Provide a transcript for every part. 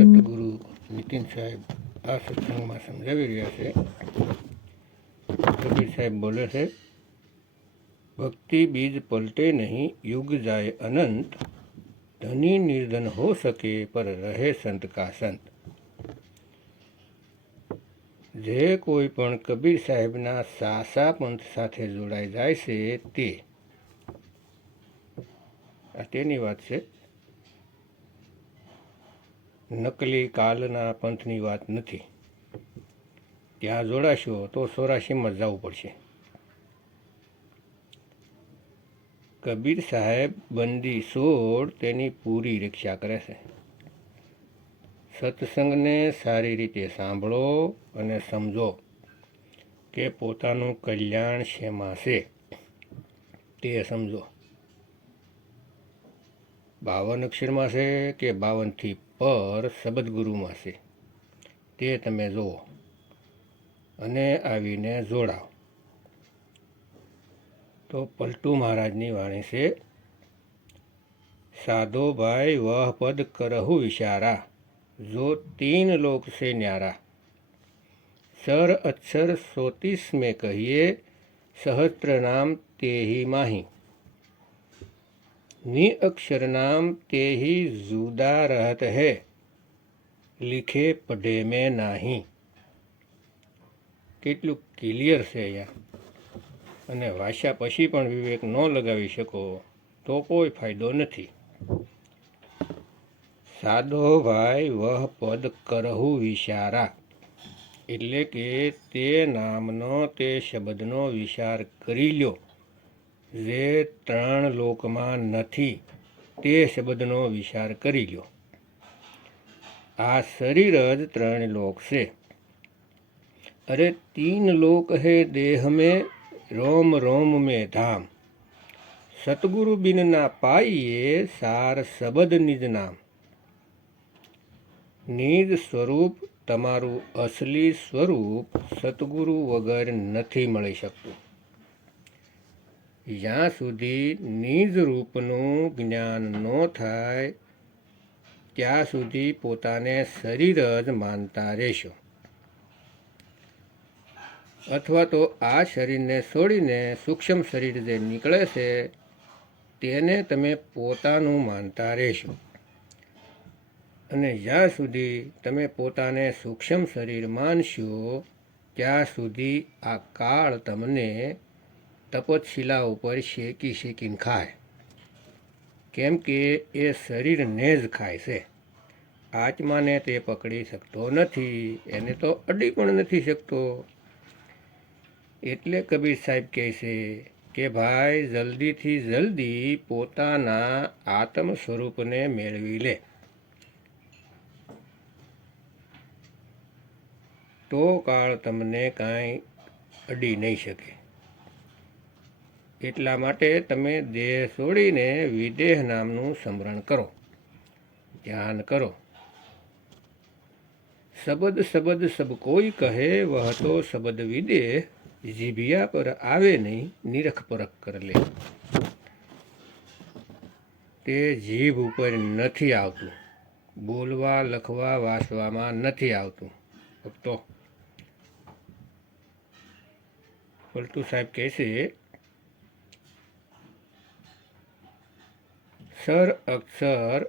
સતગુરુ નીતિન સાહેબ આ સત્સંગમાં સમજાવી રહ્યા છે. કબીર સાહેબ બોલે છે, ભક્તિ બીજ પલટે નહીં, યુગ જાય અનંત, ધની નિર્ધન હો શકે પર રહે સંત કા સંત. જે કોઈ પણ કબીર સાહેબના સાસા પંથ સાથે જોડાઈ જાય છે તેની વાત છે. નકલી કાલના પંથની વાત નથી. ત્યાં જોડાશો તો 84માં જવું પડશે. કબીર સાહેબ બંદી છોડ તેની પૂરી રક્ષા કરે છે. સત્સંગને સારી રીતે સાંભળો અને સમજો કે પોતાનું કલ્યાણ શેમાં છે તે સમજો. 52 અક્ષરમાં છે કે 52થી પર શબ્દગુરુમાં છે તે તમે જુઓ અને આવીને જોડાઓ. તો પલટુ મહારાજની વાણી છે, સાધો ભાઈ વહ પદ કરહુ વિચારા, જો 3 લોક સે ન્યારા. સર અક્ષર 34 में कहिए, सहस्त्र नाम ते ही माही. नि अक्षर नाम ते ही जुदा रहत है, लिखे पढ़े में नाही. કેટલું ક્લિયર છે અહીંયા. અને વાંચ્યા પછી પણ વિવેક ન લગાવી શકો તો કોઈ ફાયદો નથી. સાધો ભાઈ વહ પદ કરહુ વિચારા, એટલે કે તે નામનો તે શબ્દનો વિચાર કરી લ્યો. જે 3 લોકમાં નથી તે શબ્દનો વિચાર કરી લ્યો. આ શરીર જ 3 લોક છે. अरे 3 लोक है देह में, रोम रोम में धाम. सतगुरु बिन ना पाइए, सार शब्द निज नाम. નિજ સ્વરૂપ તમારું અસલી સ્વરૂપ સતગુરુ વગર નથી મળી શકતું. જ્યાં સુધી નિજ રૂપનું જ્ઞાન ન થાય ત્યાં સુધી પોતાને શરીર જ માનતા રહેશો. અથવા તો આ શરીરને છોડીને સૂક્ષ્મ શરીર જે નીકળે છે તેને તમે પોતાનું માનતા રહેશો. અને જ્યાં સુધી તમે પોતાને સૂક્ષ્મ શરીર માનશો ત્યાં સુધી આ કાળ તમને તપતશિલા ઉપર શેકી શેકીને ખાય. કેમ કે એ શરીરને જ ખાય છે. આત્માને તે પકડી શકતો નથી, એને તો અડી પણ નથી શકતો. એટલે કબીર સાહેબ કહે છે કે ભાઈ જલ્દીથી જલ્દી પોતાના આત્મ સ્વરૂપને મેળવી લે, તો કાળ તમને કાંઈ અડી નહીં શકે. એટલા માટે તમે દેહ છોડીને વિદેહ નામનું સ્મરણ કરો, ધ્યાન કરો. શબ્દ શબ્દ સબ કોઈ કહે, વહ તો શબ્દ વિદેહ, જીભિયા પર આવે નહીં, નિરખ પરખ કર લે. તે જીભ ઉપર નથી આવતું, બોલવા લખવા વાંચવામાં નથી આવતું. ભક્તો, પલટુ સાહેબ કહે છે, સર અક્ષર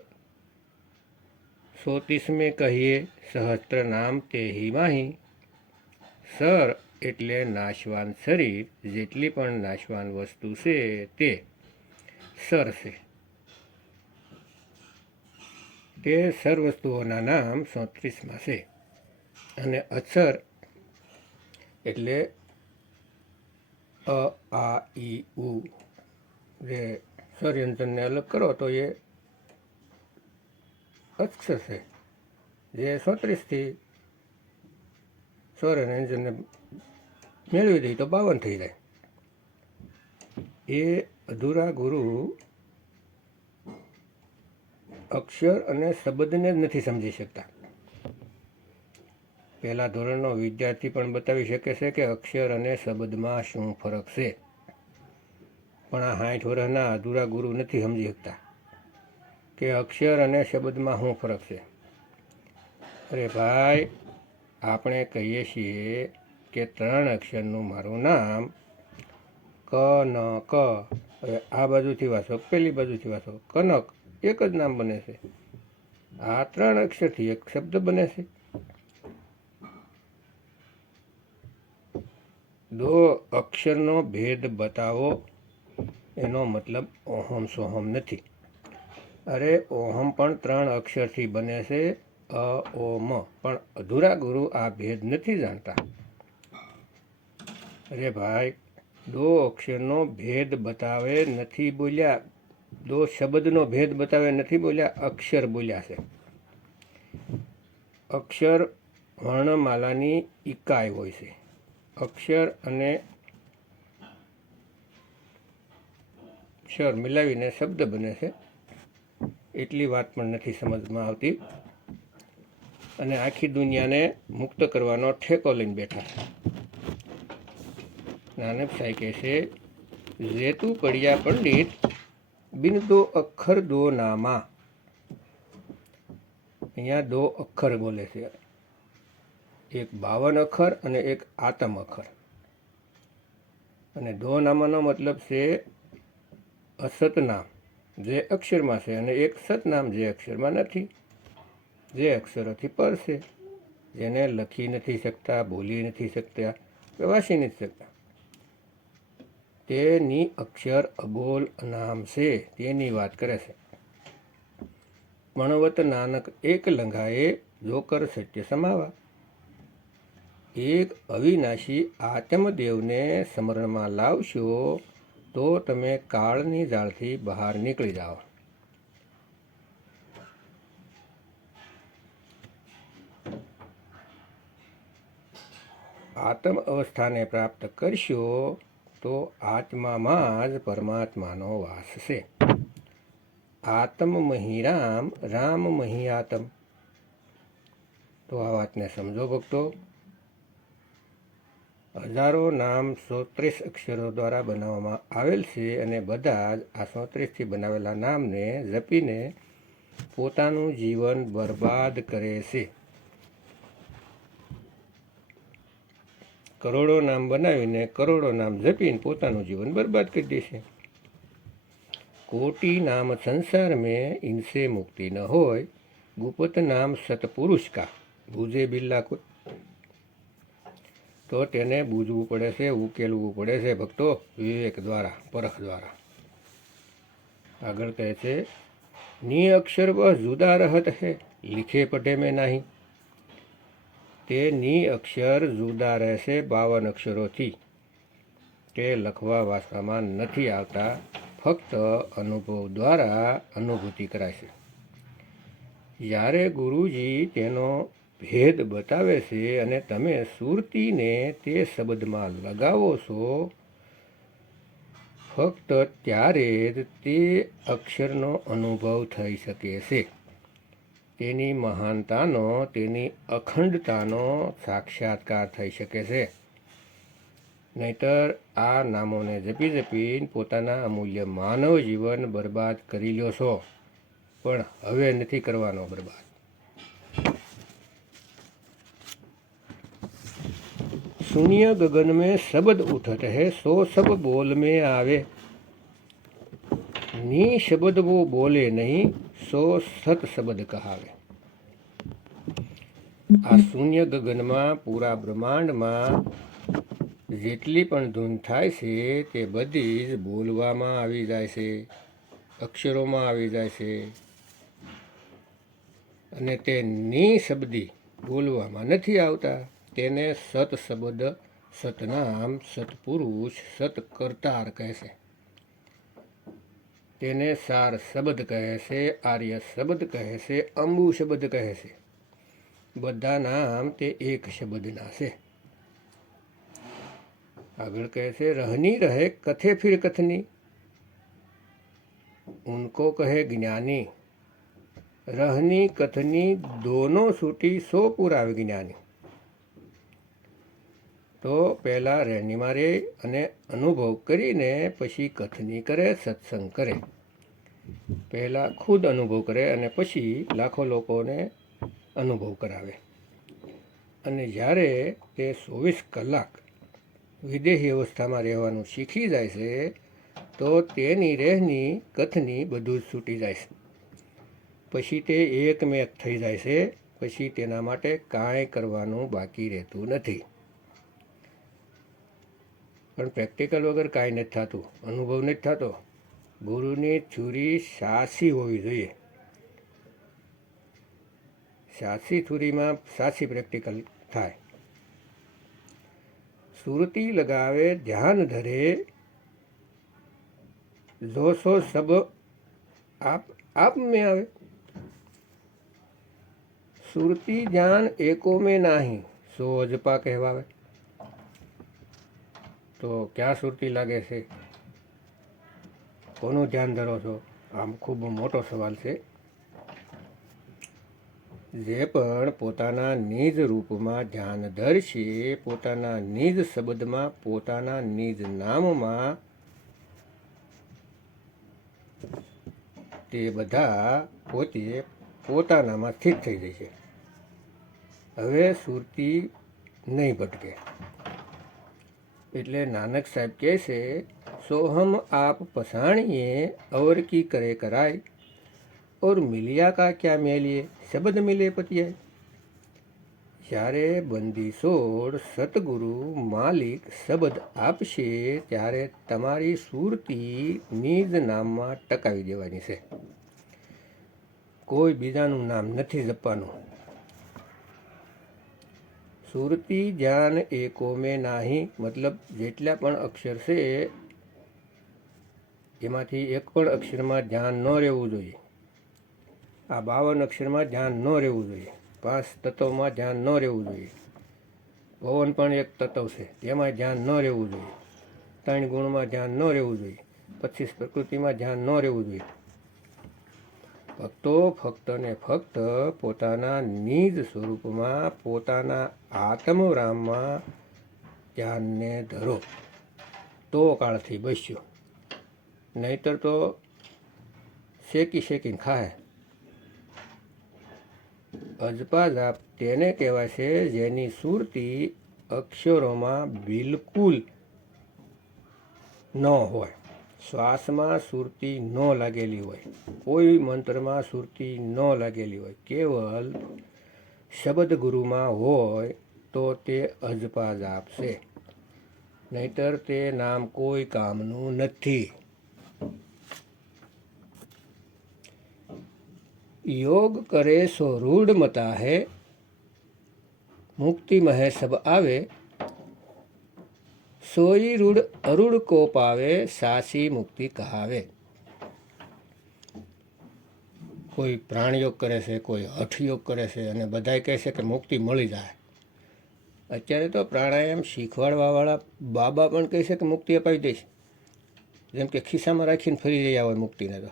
34 में कहिए, सहस्त्र नाम ते ही माही. સર એટલે નાશવાન શરીર, જેટલી પણ નાશવાન વસ્તુ છે તે સર છે. તે સર વસ્તુઓના નામ 34માં છે. અને અક્ષર એટલે અ આ ઈ ઉ. જે સ્વરયંત્રને અલગ કરો તો એ અક્ષર છે. જે 34થી સ્વર અને વ્યંજનને મેળવી દઈએ તો 52 થઈ જાય. એ અધૂરા ગુરુ અક્ષર અને શબ્દને જ નથી સમજી શકતા. પહેલા ધોરણનો વિદ્યાર્થી પણ બતાવી શકે છે કે અક્ષર અને શબ્દમાં શું ફરક છે. પણ આ 60 વર્ષના અધૂરા ગુરુ નથી સમજી શકતા કે અક્ષર અને શબ્દમાં શું ફરક છે. અરે ભાઈ, આપણે કહીએ છીએ કે 3 અક્ષરનું મારું નામ ક ન ક. હવે આ બાજુથી વાંચો, પેલી બાજુથી વાંચો, કનક, એક જ નામ બને છે. આ 3 અક્ષરથી એક શબ્દ બને છે. દો અક્ષરનો ભેદ બતાવો એનો મતલબ ઓહમ સોહમ નથી. અરે ઓહમ પણ 3 અક્ષરથી બને છે, અ ઓ મ. પણ અધૂરા ગુરુ આ ભેદ નથી જાણતા. અરે ભાઈ, દો અક્ષરનો ભેદ બતાવે નથી બોલ્યા, દો શબ્દનો ભેદ બતાવે નથી બોલ્યા, અક્ષર બોલ્યા છે. અક્ષર વર્ણમાલાની ઇકાઈ હોય છે. અક્ષર અને અક્ષર મિલાવીને શબ્દ બને છે. એટલી વાત પણ નથી સમજમાં આવતી, અને આખી દુનિયાને મુક્ત કરવાનો ઠેકો લઈને બેઠા છે. નાનક સાહેબ કહે છે, જેતું પડ્યા પંડિત બિન દો અક્ષર દો નામા. અહીંયા 2 અક્ષર બોલે છે, એક 52 અક્ષર અને એક આતમ અક્ષર. અને દો નામાનો મતલબ છે અસત નામ જે અક્ષરમાં છે, અને એક સતનામ જે અક્ષરમાં નથી, જે અક્ષરોથી પર છે, જેને લખી નથી શકતા, બોલી નથી શકતા, વાંચી નથી શકતા. તેની અક્ષર અબોલ નામ છે, તેની વાત કરે છે. મણવત નાનક એક લંઘાએ જોકર સત્ય સમાવા. એક અવિનાશી આત્મદેવને સ્મરણમાં લાવશો તો તમે કાળની જાળથી બહાર નીકળી જાઓ. આત્મ અવસ્થાને પ્રાપ્ત કરશો તો આત્મામાં જ પરમાત્માનો વાસ છે. આત્મ મહી રામ, રામ મહી આત્મ. તો આ વાતને સમજો ભક્તો. હજારો નામ 34 અક્ષરો દ્વારા બનાવવામાં આવેલ છે, અને બધા જ આ 34થી બનાવેલા નામને જપીને પોતાનું જીવન બરબાદ કરે છે. કરોડો નામ બનાવીને કરોડો નામ જપીને પોતાનું જીવન બરબાદ કરી દે છે. कोटि नाम संसार में इनसे मुक्ति न होय, गुप्त नाम सतपुरुष का बूझे बिल्ला को. તો તેને બૂझવું પડે છે, ઉકેલવું પડે છે ભક્તો, વિવેક દ્વારા, પરખ દ્વારા. આગળ કહે છે, ની અક્ષર વહ જુદા રહત હૈ, લીખે પઢે મેં નહીં. તે ની અક્ષર જુદા રહેશે 52 અક્ષરોથી, તે લખવા વાંચવામાં નથી આવતા, ફક્ત અનુભવ દ્વારા અનુભૂતિ કરાય છે. જ્યારે ગુરુજી તેનો ભેદ બતાવે છે અને તમે સુરતીને તે શબ્દમાં લગાવો છો, ફક્ત ત્યારે જ તે અક્ષરનો અનુભવ થઈ શકે છે. તેની મહાનતાનો, તેની અખંડતાનો સાક્ષાત્કાર થઈ શકે છે. નહીતર આ નામોને જપી જપીને પોતાના અમૂલ્ય માનવ જીવન બરબાદ કરી લ્યો છો, પણ હવે નથી કરવાનો બરબાદ. शून्य गगन में शब्द उठत है, सो सब बोल में आवे. नी शब्द वो बोले नहीं, सो सत शब्द कहावे. આ શૂન્ય ગગનમાં, પૂરા બ્રહ્માંડમાં જેટલી પણ ધૂન થાય છે તે બધી જ બોલવામાં આવી જાય છે, અક્ષરોમાં આવી જાય છે. અને તે નિશબ્દી બોલવામાં નથી આવતા. તેને સત શબ્દ, સતનામ, સતપુરુષ, સતકર્તાર કહે છે. તેને સાર શબ્દ કહે છે, આર્ય શબ્દ કહે છે, અંબુ શબ્દ કહે છે. બધા નામ તે એક શબ્દના છે. આગળ કહે છે, रहनी रहे कथे फिर कथनी, उनको कहे ज्ञानी. रहनी कथनी दोनों छूटी, सो पूरा विज्ञानी. તો પહેલાં રહેણીમાં રહે અને અનુભવ કરીને પછી કથની કરે, સત્સંગ કરે. પહેલાં ખુદ અનુભવ કરે અને પછી લાખો લોકોને અનુભવ કરાવે. અને જ્યારે તે 24 કલાક વિદેહી અવસ્થામાં રહેવાનું શીખી જાય છે તો તેની રહેની કથની બધું જ છૂટી જાય છે. પછી તે એકમેક થઈ જાય છે. પછી તેના માટે કાંઈ કરવાનું બાકી રહેતું નથી. પણ પ્રેક્ટિકલ વગર કાંઈ નથી થતું, અનુભવ નથી થતો. ગુરુની છુરી સાચી હોવી જોઈએ. સાચી છુરીમાં સાચી પ્રેક્ટિકલ થાય. સુરતી લગાવે ધ્યાન ધરે, જોશો સબ આપ में આવે. સુરતી ધ્યાન એકો में નહીં, સો અજપા કહેવાવે. તો ક્યાં સુરતી લાગે છે? કોનું ધ્યાન ધરો છો? આમ ખૂબ મોટો સવાલ છે. જે પણ પોતાના નિજ રૂપમાં ધ્યાન ધરશે, પોતાના નિજ શબ્દમાં, પોતાના નિજ નામમાં, તે બધા પોતે પોતાનામાં સ્થિત થઈ જશે. હવે સુરતી નહીં ભટકે. એટલે નાનક સાહેબ કહે છે, સોહમ આપ પસાણીએ और की करे कराय, और मिलिया का क्या मेलिए, શબ્દ મિલે પતિયાય. જ્યારે બંદી છોડ સતગુરુ માલિક શબ્દ આપશે ત્યારે તમારી સુરતી નિજ નામમાં ટકાવી દેવાની છે. કોઈ બીજાનું નામ નથી જપવાનું. સુરતી ધ્યાન એકો મેં નાહી, મતલબ જેટલા પણ અક્ષર છે એમાંથી એક પણ અક્ષરમાં ધ્યાન ન રહેવું જોઈએ. આ 52 અક્ષરમાં ધ્યાન ન રહેવું જોઈએ. 5 તત્વમાં ધ્યાન ન રહેવું જોઈએ. પવન પણ એક તત્વ છે, તેમાં ધ્યાન ન રહેવું જોઈએ. 3 ગુણમાં ધ્યાન ન રહેવું જોઈએ. 25 પ્રકૃતિમાં ધ્યાન ન રહેવું જોઈએ. ભક્તો ફક્ત ને ફક્ત પોતાના નિજ સ્વરૂપમાં, પોતાના આત્મરામમાં ધ્યાનને ધરો તો કાળથી બસ્યો. નહીતર તો શેકીને ખાય. અજપા જાપ તેને કહેવાય છે જેની સુરતી અક્ષરોમાં બિલકુલ ન હોય. શ્વાસમાં સુરતી ન લાગેલી હોય, કોઈ મંત્રમાં સુરતી ન લાગેલી હોય, કેવલ શબ્દ ગુરુમાં હોય તો તે અજપા જાપ છે. નહીતર તે નામ કોઈ કામનું નથી. યોગ કરે સો રૂઢ મતા હે, મુક્તિ મહે સબ આવે, સોઈ રૂઢ અરૂઢ કો પાવે, સાચી મુક્તિ કહાવે. કોઈ પ્રાણયોગ કરે છે, કોઈ હઠયોગ કરે છે અને બધાય કહે છે કે મુક્તિ મળી જાય. અત્યારે તો પ્રાણાયામ શીખવાડવાવાળા બાબા પણ કહે છે કે મુક્તિ અપાવી દઈશ. જેમ કે ખિસ્સામાં રાખીને ફરી રહ્યા હોય મુક્તિને. તો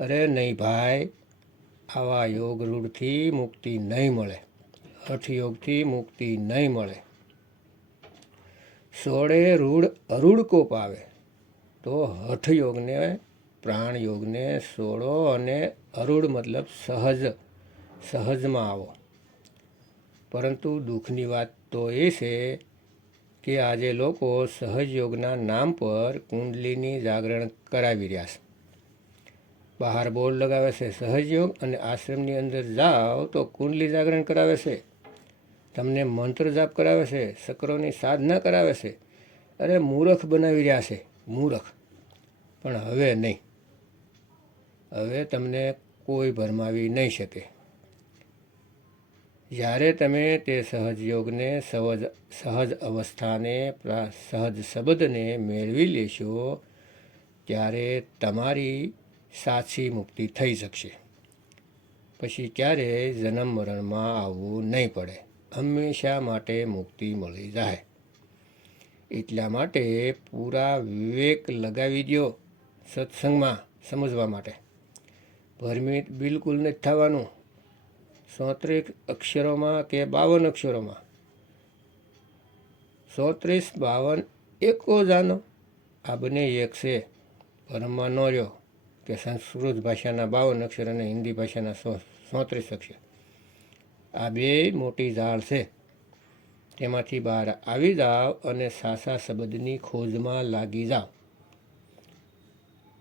અરે નહીં ભાઈ, આવા યોગ રૂઢથી મુક્તિ નહીં મળે. હઠયોગથી મુક્તિ નહીં મળે. સોળે રૂઢ અરૂઢ કો પાવે. તો હઠયોગને, પ્રાણયોગને સોળો અને અરૂઢ મતલબ સહજમાં આવો. પરંતુ દુઃખની વાત તો એ છે કે આજે લોકો સહજયોગના નામ પર કુંડલીની જાગરણ કરાવી રહ્યા છે. બહાર બોર્ડ લગાવે છે સહજયોગ, અને આશ્રમની અંદર જાઓ તો કુંડલી જાગરણ કરાવે છે. તમને મંત્ર જાપ કરાવે છે, ચક્રોની સાધના કરાવે છે. અરે મૂર્ખ બનાવી રહ્યા છે, મૂર્ખ. પણ હવે નહીં. હવે તમને કોઈ ભરમાવી નહીં શકે. જ્યારે તમે તે સહજયોગને, સહજ અવસ્થાને, સહજ શબ્દને મેળવી લેશો ત્યારે તમારી સાચી મુક્તિ થઈ શકશે. પછી ક્યારેય જન્મ મરણમાં આવવું નહીં પડે. હંમેશા માટે મુક્તિ મળી જાય. એટલા માટે પૂરા વિવેક લગાવી દો સત્સંગમાં સમજવા માટે. ભરમિત બિલકુલ નથી થવાનું. 34 અક્ષરોમાં કે 52 અક્ષરોમાં, 34 52 એકો જાનો. આ બંને એક છે. ભરમમાં ન રહ્યો કે સંસ્કૃત ભાષાના 52 અક્ષર અને હિન્દી ભાષાના 34 અક્ષર. આ બે મોટી ઝાડ છે, તેમાંથી બહાર આવી જાઓ અને સાચા શબ્દની ખોજમાં લાગી જાઓ.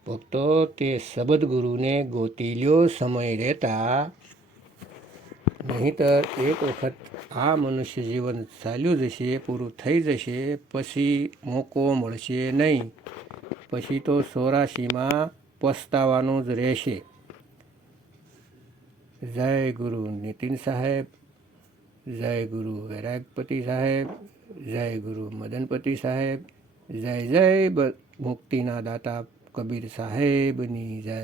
ભક્તો, તે શબ્દ ગુરુને ગોતી લ્યો સમય રહેતા, નહીંતર એક વખત આ મનુષ્ય જીવન ચાલ્યું જશે, પૂરું થઈ જશે, પછી મોકો મળશે નહીં. પછી તો 84માં પસ્તાવાનું જ રહેશે. જય ગુરુ નીતિન સાહેબ, જય ગુરુ વૈરાગપતિ સાહેબ, જય ગુરુ મદનપતિ સાહેબ, જય જય મુક્તિના દાતા કબીર સાહેબની જય.